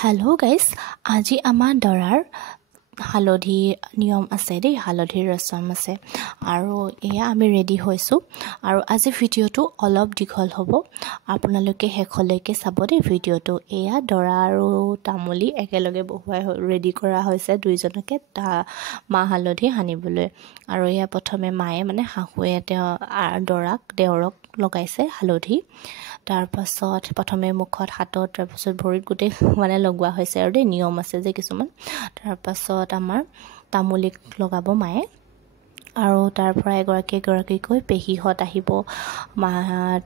Hello' guys, আজি আমাৰ দৰাৰ হালধি নিয়ম আছে দেই, হালধিৰ ৰচম আছে আৰু এয়া আমি ৰেডি হৈছোঁ। আৰু আজি ভিডিঅ'টো অলপ দীঘল হ'ব, আপোনালোকে শেষলৈকে চাব দেই ভিডিঅ'টো। এয়া দৰা আৰু তামুলী একেলগে বহুৱাই ৰেডি কৰা হৈছে দুইজনকে মাহ হালধি সানিবলৈ। আৰু এয়া প্ৰথমে মায়ে মানে শাহুৱে দেওৰক লগাইছে হালধি। তাৰপাছত প্ৰথমে মুখত, হাতত, তাৰপাছত ভৰিত গোটেই মানে লগোৱা হৈছে আৰু দেই, নিয়ম আছে যে কিছুমান। তাৰপাছত আমাৰ তামুলীক লগাব মায়ে। আৰু তাৰ পৰা এগৰাকীকৈ পেহীহঁত আহিব,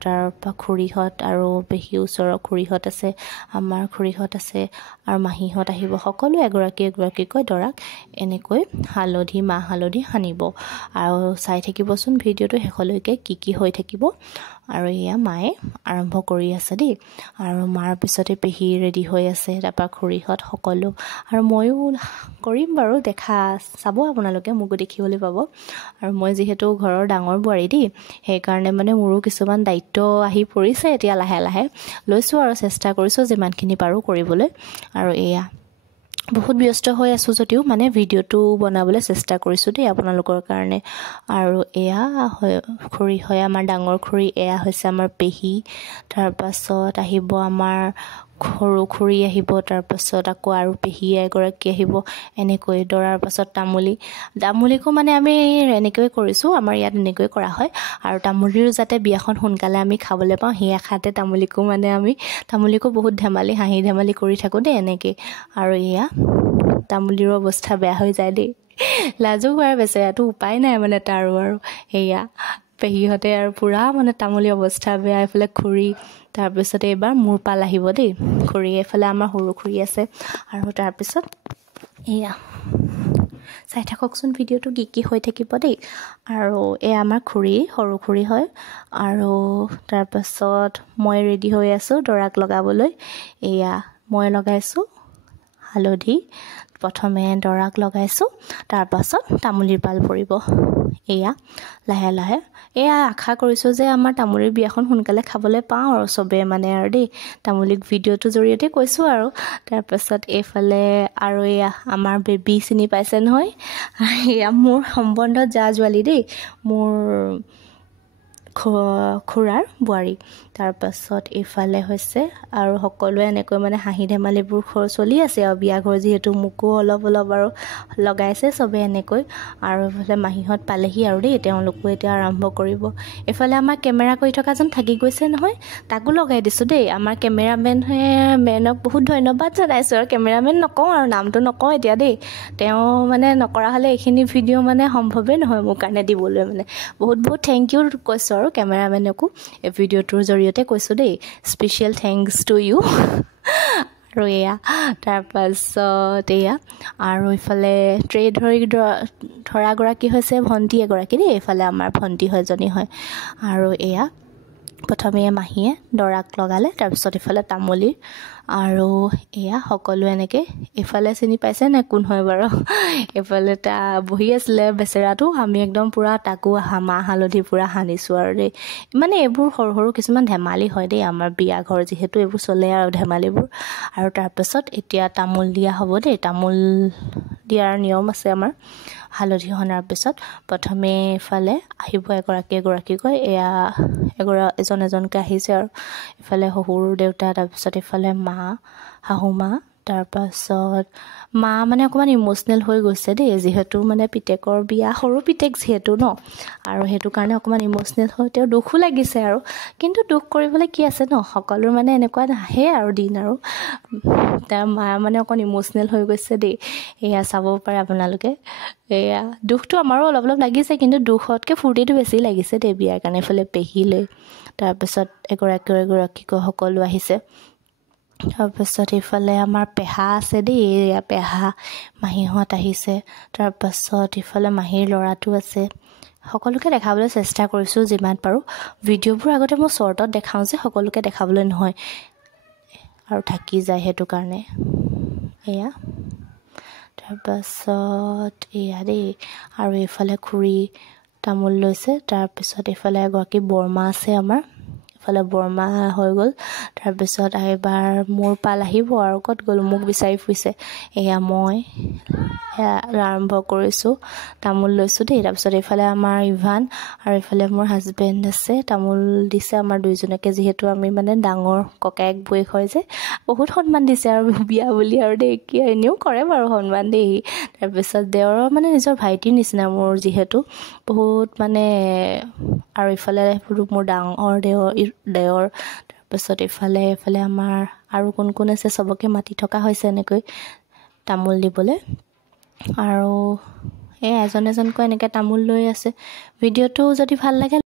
তাৰপৰা খুৰীহঁত আৰু পেহী ওচৰৰ খুৰীহঁত আছে, আমাৰ খুৰীহঁত আছে আৰু মাহীহঁত আহিব। সকলো এগৰাকীকৈ দৰাক এনেকৈ মাহ হালধি সানিব। আৰু চাই থাকিবচোন ভিডিঅ'টো শেষলৈকে কি হৈ থাকিব। আৰু এয়া মায়ে আৰম্ভ কৰি আছে দেই। আৰু মাৰ পিছতে পেহী ৰেডি হৈ আছে, তাৰপৰা খুৰীহঁত সকলো। আৰু ময়ো কৰিম বাৰু, চাব আপোনালোকে, মোকো দেখিবলৈ পাব। আৰু মই যিহেতু ঘৰৰ ডাঙৰ বোৱাৰী দেই, সেইকাৰণে মানে মোৰো কিছুমান দায়িত্ব আহি পৰিছে এতিয়া লাহে লাহে। লৈছোঁ আৰু চেষ্টা কৰিছোঁ যিমানখিনি পাৰোঁ কৰিবলৈ। আৰু এয়া বহুত ব্যস্ত হৈ আছোঁ যদিও মানে ভিডিঅ'টো বনাবলৈ চেষ্টা কৰিছোঁ দেই আপোনালোকৰ কাৰণে। আৰু এয়া খুৰী হয় আমাৰ ডাঙৰ খুৰী, এয়া হৈছে আমাৰ পেহী। তাৰপাছত আহিব আমাৰ সৰু খুৰী আহিব, তাৰপাছত আকৌ আৰু পেহী এগৰাকী আহিব। এনেকৈ দৰাৰ পাছত তামুলীকো মানে আমি এনেকৈ কৰিছোঁ, আমাৰ ইয়াত এনেকৈ কৰা হয়। আৰু তামুলীৰো যাতে বিয়াখন সোনকালে আমি খাবলৈ পাওঁ, সেই আশাতে তামুলীকো বহুত হাঁহি ধেমালি কৰি থাকোঁ দেই এনেকৈ। আৰু এয়া তামুলীৰো অৱস্থা বেয়া হৈ যায় দেই, লাজো হোৱাৰ বেচেৰাটো উপায় নাই মানে তাৰো। আৰু সেয়া পেহীহঁতে আৰু পূৰা মানে তামুলী অৱস্থা বেয়া। এইফালে খুৰী, তাৰপিছতে এইবাৰ মোৰ পাল আহিব দেই, খুৰী এইফালে আমাৰ সৰু খুৰী আছে। আৰু তাৰপিছত এয়া চাই থাককচোন ভিডিঅ'টো কি হৈ থাকিব দেই। আৰু এয়া আমাৰ সৰু খুৰী হয়। আৰু তাৰপাছত মই ৰেডি হৈ আছোঁ দৰাক লগাবলৈ। এয়া মই লগাইছোঁ হালধি, প্ৰথমে দৰাক লগাইছোঁ, তাৰপাছত তামুলীৰ পাল পৰিব। এয়া লাহে লাহে এয়া আশা কৰিছোঁ যে আমাৰ তামুলীৰ বিয়াখন সোনকালে খাবলৈ পাওঁ আৰু চবে মানে আৰু দেই, তামুলীক ভিডিঅ'টোৰ জৰিয়তে কৈছোঁ আৰু। তাৰপাছত এইফালে আৰু এয়া আমাৰ বেবী চিনি পাইছে নহয়, এয়া মোৰ সম্বন্ধত জা-জোৱালী দেই, মোৰ খুৰাৰ বোৱাৰী। তাৰপাছত এইফালে হৈছে আৰু সকলোৱে এনেকৈ মানে হাঁহি ধেমালিবোৰ চলি আছে আৰু বিয়া ঘৰ যিহেতু, মোকো অলপ আৰু লগাইছে চবে এনেকৈ। আৰু এইফালে মাহীহঁত পালেহি আৰু দেই, তেওঁলোকো এতিয়া আৰম্ভ কৰিব। এইফালে আমাৰ কেমেৰা কৰি থকাজন থাকি গৈছে নহয়, তাকো লগাই দিছোঁ দেই। আমাৰ মেনক বহুত ধন্যবাদ জনাইছোঁ। আৰু কেমেৰামেন নকওঁ আৰু, নামটো নকওঁ এতিয়া দেই, তেওঁ মানে নকৰা হ'লে এইখিনি ভিডিঅ' মানে সম্ভৱেই নহয় মোৰ কাৰণে দিবলৈ। মানে বহুত থেংক ইউ কৈছোঁ আৰু কেমেৰামেনকো এই ভিডিঅ'টোৰ জৰিয়তে কৈছোঁ দেই, স্পেচিয়েল থেংকছ টু ইউ। আৰু এয়া তাৰপাছত এয়া আৰু ইফালে ধৰাগৰাকী হৈছে ভণ্টি এগৰাকী দেই, এইফালে আমাৰ ভণ্টি এজনী হয়। আৰু এয়া প্ৰথমে মাহীয়ে দৰাক লগালে, তাৰপিছত ইফালে তামুলী। আৰু এয়া সকলো এনেকৈ, এইফালে চিনি পাইছে নে কোন হয় বাৰু, এইফালে বহি আছিলে বেচেৰাটো, আমি একদম পূৰা তাকো মাহ হালধি পূৰা সানিছোঁ আৰু দেই। মানে এইবোৰ সৰু কিছুমান ধেমালি হয় দেই, আমাৰ বিয়া ঘৰ যিহেতু এইবোৰ চলে আৰু ধেমালিবোৰ। আৰু তাৰপাছত এতিয়া তামোল দিয়া হ'ব দেই, তামোল দিয়াৰ নিয়ম আছে আমাৰ। হালধি সনাৰ পিছত প্ৰথমে এইফালে আহিব এগৰাকীকৈ, এয়া এজনকৈ আহিছে। আৰু ইফালে শহুৰ দেউতা, তাৰপিছত ইফালে শাহু মা, তাৰপাছত মা মানে অকণমান ইম'চনেল হৈ গৈছে দেই, যিহেতু মানে পিতেকৰ বিয়া, সৰু পিতেক যিহেতু ন, আৰু সেইটো কাৰণে অকণমান ইম'চনেল হৈ তেওঁ দুখো লাগিছে। আৰু কিন্তু দুখ কৰিবলৈ কি আছে ন, সকলোৰ মানে এনেকুৱা নাহে আৰু দিন। আৰু তাৰ মা মানে অকণ ইম'চনেল হৈ গৈছে দেই, এয়া চাব পাৰে আপোনালোকে। এয়া দুখটো আমাৰো অলপ লাগিছে, কিন্তু দুখতকৈ ফূৰ্তিটো বেছি লাগিছে দেই বিয়াৰ কাৰণে। এইফালে পেহীলৈ, তাৰপিছত এগৰাকীকৈ সকলো আহিছে। তাৰপাছত এইফালে আমাৰ পেহা আছে দেই, এয়া পেহা মাহীহঁত আহিছে। তাৰপাছত ইফালে মাহীৰ ল'ৰাটো আছে। সকলোকে দেখাবলৈ চেষ্টা কৰিছোঁ যিমান পাৰোঁ। ভিডিঅ'বোৰ আগতে মই শ্বৰ্টত দেখাওঁ যে, সকলোকে দেখাবলৈ নহয় আৰু থাকি যায়, সেইটো কাৰণে। এয়া তাৰপাছত এয়া দেই, আৰু এইফালে খুৰী তামোল লৈছে। তাৰপিছত এইফালে এগৰাকী বৰমা আছে আমাৰ, ইফালে বৰমা হৈ গ'ল তাৰপিছত এইবাৰ মোৰ পাল আহিব আৰু ক'ত গ'ল মোক বিচাৰি ফুৰিছে এয়া মই আৰম্ভ কৰিছোঁ তামোল লৈছোঁ দেই তাৰপিছত এইফালে আমাৰ ইভান আৰু এইফালে মোৰ হাজবেণ্ড আছে তামোল দিছে আমাৰ দুইজনকে যিহেতু আমি মানে ডাঙৰ ককায়েক বৈক হয় যে বহুত সন্মান দিছে আৰু বিয়া বুলি আৰু দেই কি এনেও কৰে বাৰু সন্মান দেই তাৰপিছত দেওৰৰ মানে নিজৰ ভাইটিৰ নিচিনা মোৰ যিহেতু বহুত মানে আৰু ইফালে মোৰ ডাঙৰ দেওৰ তাৰপিছত এইফালে আমাৰ আৰু কোন আছে চবকে মাতি থকা হৈছে এনেকৈ তামোল দিবলৈ আৰু এজনকৈ এনেকৈ তামোল লৈ আছে ভিডিঅ'টো যদি ভাল লাগে